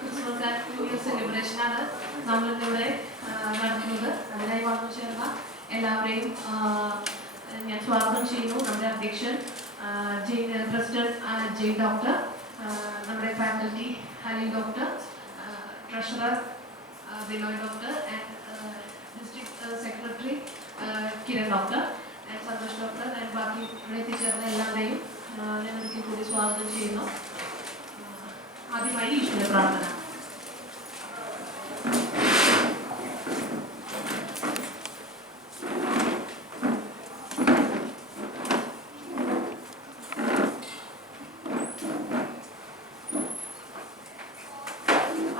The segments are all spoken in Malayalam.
ക്രിസ്മസ് ആൻഡ് ന്യൂ ഇയർ സെലിബ്രേഷനാണ് നമ്മളിന്നിവിടെ നടത്തുന്നത്. അതിനായി വന്നു ചേർന്ന എല്ലാവരെയും ഞാൻ സ്വാഗതം ചെയ്യുന്നു. നമ്മുടെ അധ്യക്ഷൻ പ്രസിഡന്റ് ജെയിൻ ഡോക്ടർ, നമ്മുടെ ഫാക്കൽറ്റി ഹലി doctor, treasurer Binoy doctor and district secretary Kiran doctor and Santhosh doctor and ബാക്കി ഇവിടെ എത്തിച്ചേർന്ന എല്ലാവരെയും ഞാൻ ഒരിക്കൽ കൂടി സ്വാഗതം ചെയ്യുന്നു. ആദ്യമായി ഈശ്വര പ്രാർത്ഥന.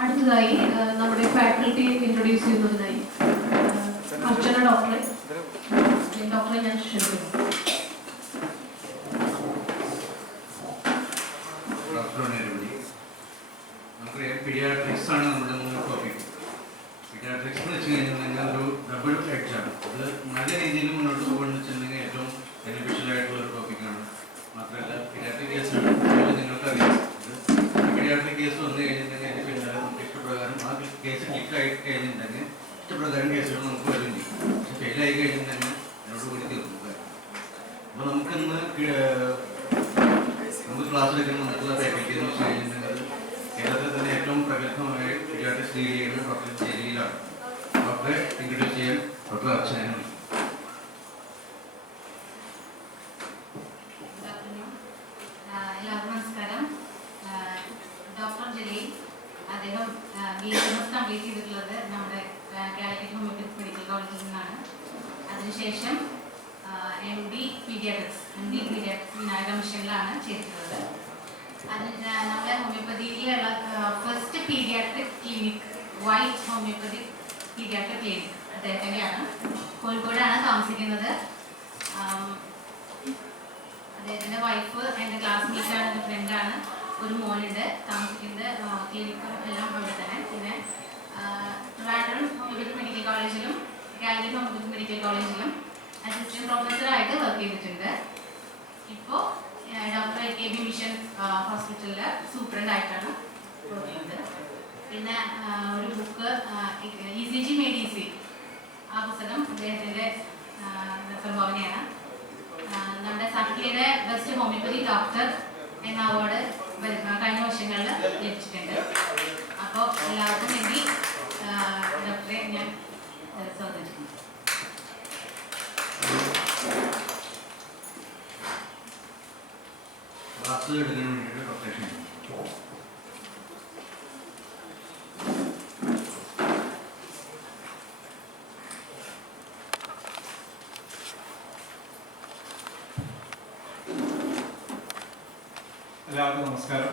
അടുത്തതായി നമ്മുടെ ഫാക്കൽറ്റിയെ ഇൻട്രൊഡ്യൂസ് ചെയ്യുന്നതിനായി അർച്ചന ഡോക്ടറെ ഞാൻ ക്ഷണിക്കുന്നു. പീഡിയാട്രിക്സ് ആണ് നമ്മുടെ മുന്നിൽ ടോപ്പിക്. പീഡിയാട്രിക്സ് എന്ന് വെച്ച് കഴിഞ്ഞിട്ടുണ്ടെങ്കിൽ ഒരു ഡബിൾ എഡ്ജാണ്. അത് നല്ല രീതിയിൽ മുന്നോട്ട് പോകുകയെന്ന് വെച്ചിട്ടുണ്ടെങ്കിൽ ഏറ്റവും ബെനിഫിഷ്യൽ ആയിട്ടുള്ള ഒരു ടോപ്പിക്കാണ്. മാത്രമല്ല പീഡിയാട്രിക് കേസ് നിങ്ങൾക്കറിയാം, പീഡിയാട്രിക് കേസ് വന്നു കഴിഞ്ഞിട്ടുണ്ടെങ്കിൽ അതിന് പിന്നാലെ നമുക്ക് ഇഷ്ടപ്രകാരം ആ കേസ് ക്ലിക്കായി കഴിഞ്ഞിട്ടുണ്ടെങ്കിൽ ഇഷ്ടപ്രകാരം കേസുകൾ നമുക്ക് വരും ചെയ്യും. പക്ഷെ ഫെയിലായി കഴിഞ്ഞിട്ടുണ്ടെങ്കിൽ അതിനോട് കൂടി തീർന്നു. അപ്പോൾ നമുക്ക് ക്ലാസ് എടുക്കാൻ വന്നിട്ടുള്ള ഫാക്കൽറ്റി എന്ന് വെച്ച് കഴിഞ്ഞിട്ടുണ്ടെങ്കിൽ കേരളത്തിൽ തന്നെ ഏറ്റവും പ്രഗത്ഭമായ പീഡിയാട്രിക്സ് ഡീൽ ചെയ്യുന്ന ഡോക്ടർ ജലീലാണ്. ഡോക്ടറെ ഇൻട്രൊഡ്യൂസ് ചെയ്യാൻ ഡോക്ടർ അർച്ചനയാണ്. എല്ലാവർക്കും നമസ്കാരം. ഡോക്ടർ ജലീൽ അദ്ദേഹം BSMS കംപ്ലീറ്റ് ചെയ്തിട്ടുള്ളത് നമ്മുടെ കാലിക്കറ്റ് ഹോമിയോപ്പതി മെഡിക്കൽ കോളേജിൽ നിന്നാണ്. അതിനുശേഷം MD പീഡിയാട്രിക്സ് വിനായക മിഷനിലാണ് ചെയ്തിട്ടുള്ളത്. നമ്മുടെ ഹോമിയോപ്പതിയിലുള്ള first paediatric clinic white homoeopathic paediatric clinic അദ്ദേഹത്തിൻ്റെയാണ്. കോഴിക്കോടാണ് താമസിക്കുന്നത്. അദ്ദേഹത്തിൻ്റെ വൈഫ് എൻ്റെ ക്ലാസ്മേറ്റാണ്, എൻ്റെ ഫ്രണ്ടാണ്. ഒരു മോനുണ്ട്. താമസിക്കുന്നത് ക്ലിനിക്കും എല്ലാം പോലെ തന്നെ. പിന്നെ ട്രിവാൻഡ്രം ഹോമിയോപ്പതിക് മെഡിക്കൽ കോളേജിലും കാലിക്കറ്റ് ഹോമിയോപ്പതിക് മെഡിക്കൽ കോളേജിലും അസിസ്റ്റന്റ് പ്രൊഫസറായിട്ട് വർക്ക് ചെയ്തിട്ടുണ്ട്. ഇപ്പോൾ ഡോക്ടർ AKB മിഷൻ ഹോസ്പിറ്റലിൽ സൂപ്രണ്ടായിട്ടാണ് വർക്ക് ചെയ്യുന്നത്. പിന്നെ ഒരു ബുക്ക് ECG Med EC, ആ പുസ്തകം അദ്ദേഹത്തിൻ്റെ സംഭാവനയാണ്. നമ്മുടെ സഖിയുടെ ബെസ്റ്റ് ഹോമിയോപ്പതി ഡോക്ടർ എന്ന അവാർഡ് കഴിഞ്ഞ വർഷങ്ങളിൽ ലഭിച്ചിട്ടുണ്ട്. അപ്പോൾ എല്ലാവർക്കും വേണ്ടി ഡോക്ടറെ ഞാൻ സ്വാഗതം ചെയ്യുന്നു. ക്ലാസ് എടുക്കാൻ വേണ്ടിയിട്ട് ഡോക്ടറെ ക്ഷണിക്കുന്നു. എല്ലാവർക്കും നമസ്കാരം.